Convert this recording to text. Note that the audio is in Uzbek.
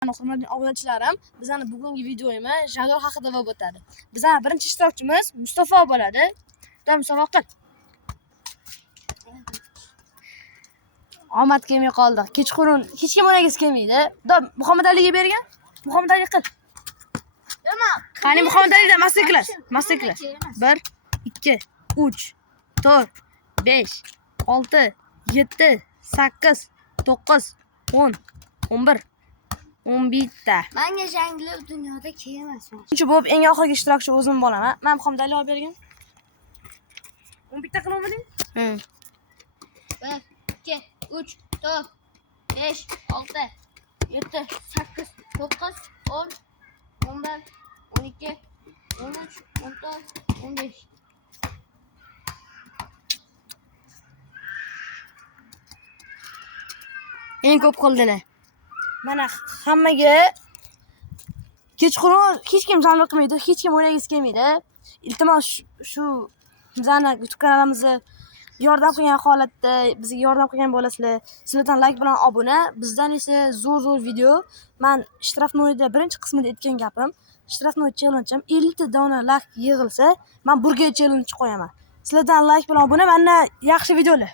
Hurmatli obunachilarim, bizning bugungi videomiz jadol haqida bo'lib o'tadi. Bizning birinchi ishtirokchimiz Mustafa bo'ladi. Xudo muvaffaq qil. Omad kelmay qoldi. Kechqurun hech kim o'ynagisi kelmaydi. Xudo Muhammad Aliga bergan. Muhammad Ali qil. Qani Muhammad Alidan masterclass. 1 2 3 4 5 6 7 8 9 10 11 11 ta. Menga janglar dunyoda kerak emasman. Birinchi bo'lib eng oxirgi ishtirokchi o'zim bo'laman. Men Muhammad Ali olib bergan. 11 ta qilmading? 1 2 3 4 5 6 7 8 9 10 11 12 13 14 15. Eng ko'p qildilar. Mana hammaga kechqurun hech kim jang qilmaydi, hech kim o'ynagisi kelmaydi. Iltimos shu bizning YouTube kanalimizni yordam qilgan holatda bizga yordam qilgan bo'lasizlar. Sizlardan like bilan obuna, bizdan esa zo'r video. Men ishtiroknoyda birinchi qismida aytgan gapim, ishtiroknoy challenge'im 50 ta dona like yig'ilsa, men burger challenge qo'yaman. Sizlardan like bilan obuna, mendan yaxshi videolar.